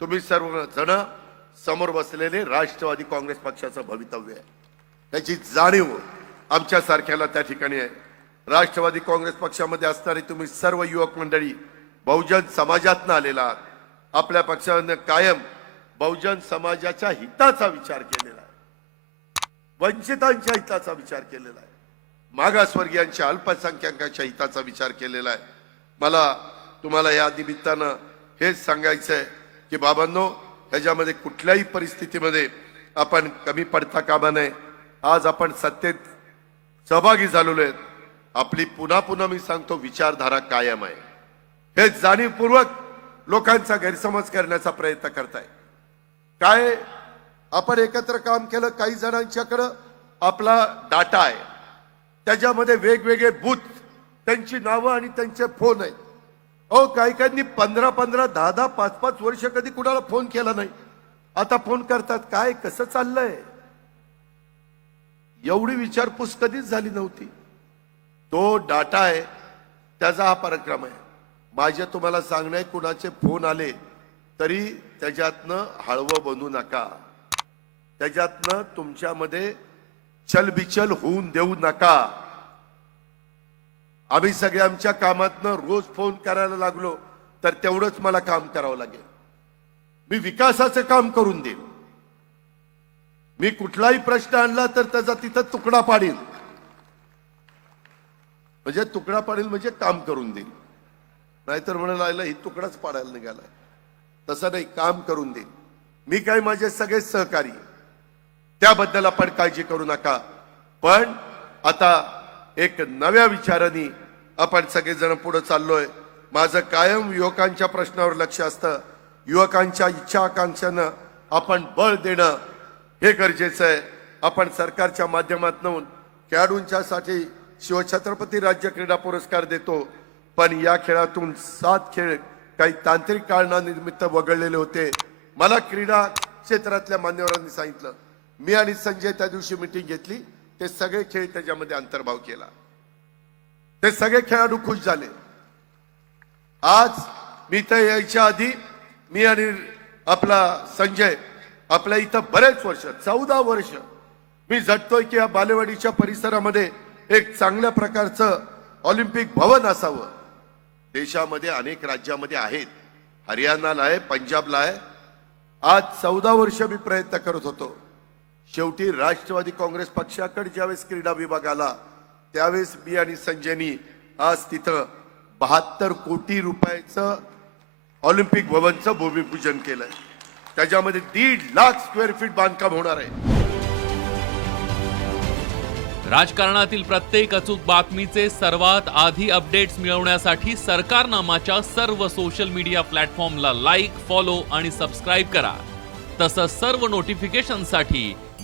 तुम्ही सर्व जण समोर बसलेले राष्ट्रवादी काँग्रेस पक्षाचं भवितव्य आहे. त्याची जाणीव आमच्या सारख्याला त्या ठिकाणी आहे. राष्ट्रवादी काँग्रेस पक्षामध्ये असणारे तुम्ही सर्व युवक मंडळी बहुजन समाजातनं आलेला आहात. आपल्या पक्षानं कायम बहुजन समाजाच्या हिताचा विचार केलेला आहे. वंचितांच्या हिताचा विचार केलेला आहे. मागासवर्गीयांच्या अल्पसंख्याकांच्या हिताचा विचार केलेला आहे. मला तुम्हाला या निमित्तानं हेच सांगायचं आहे की बाबांनो ह्याच्यामध्ये कुठल्याही परिस्थितीमध्ये आपण कमी पडता कामा नये. आज आपण सत्तेत सहभागी झालेलो आहेत. आपली पुन्हा पुन्हा मी सांगतो विचारधारा कायम आहे. हे जाणीवपूर्वक लोकांचा गैरसमज करण्याचा प्रयत्न करताय. काय? आपण एकत्र काम केलं काही जणांच्याकडं आपला डाटा आहे. त्याच्यामध्ये वेगवेगळे बूथ त्यांची नावं आणि त्यांचे फोन आहेत. अहो काही काहींनी पंधरा पंधरा दहा दहा पाच पाच वर्ष कधी कुणाला फोन केला नाही. आता फोन करतात काय कसं चाललंय? एवढी विचारपूस कधीच झाली नव्हती. तो डाटा आहे त्याचा हा पराक्रम आहे. माझे तुम्हाला सांगणे कुणाचे फोन आले तरी त्याच्यातनं हळवं बनू नका. त्याच्यातनं तुमच्यामध्ये चलबिचल होऊन देऊ नका. आम्ही सगळे आमच्या कामातनं रोज फोन करायला लागलो तर तेवढंच मला काम करावं लागेल. मी विकासाचं काम करून देईन. मी कुठलाही प्रश्न आणला तर त्याचा तिथं तुकडा पाडील म्हणजे तुकडा पाडील म्हणजे काम करून देईल नाहीतर म्हणायला ही तुकडाच पाडायला निघाला तसं नाही काम करून देईल मी काय माझे सगळे सहकारी त्याबद्दल आपण काळजी करू नका. पण आता एक नव्या विचाराने आपण सगळेजण पुढे चाललोय. माझं कायम युवकांच्या प्रश्नावर लक्ष असतं. युवकांच्या इच्छा आकांक्षानं आपण बळ देणं हे गरजेचं आहे. आपण सरकारच्या माध्यमातून खेळाडूंच्यासाठी शिवछत्रपती राज्य क्रीडा पुरस्कार देतो. पण या खेळातून सात खेळ काही तांत्रिक कारणानिमित्त वगळलेले होते. मला क्रीडा क्षेत्रातल्या मान्यवरांनी सांगितलं. मी आणि संजय त्या दिवशी मिटिंग घेतली. ते सगळे खेळ त्याच्यामध्ये अंतर्भाव केला. ते सगळे खेळाडू खुश झाले. आज मी तर यायच्या आधी मी आणि आपला संजय आपल्या इथं बरेच वर्ष चौदा वर्ष मी झटतोय की या बालेवाडीच्या परिसरामध्ये एक चांगल्या प्रकारचं ऑलिम्पिक भवन असावं. देशामध्ये अनेक राज्यामध्ये आहेत. हरियाणाला आहे पंजाबला आहे. आज चौदा वर्ष मी प्रयत्न करत होतो. शेवटी राष्ट्रवादी काँग्रेस पक्षाकडे ज्यावेळेस क्रीडा विभाग आला त्यावेळेस मी आणि संजयनी आज तिथं बहात्तर कोटी रुपयाचं ऑलिम्पिक भवनचं भूमिपूजन केलंय. त्याच्यामध्ये दीड लाख स्क्वेअर फीट बांधकाम होणार आहे. राजकारणातील प्रत्येक अचूक बातमीचे सर्वात आधी अपडेट्स मिळवण्यासाठी सरकारनामाच्या सर्व सोशल मीडिया प्लॅटफॉर्मला लाईक फॉलो आणि सबस्क्राईब करा. तसंच सर्व नोटिफिकेशनसाठी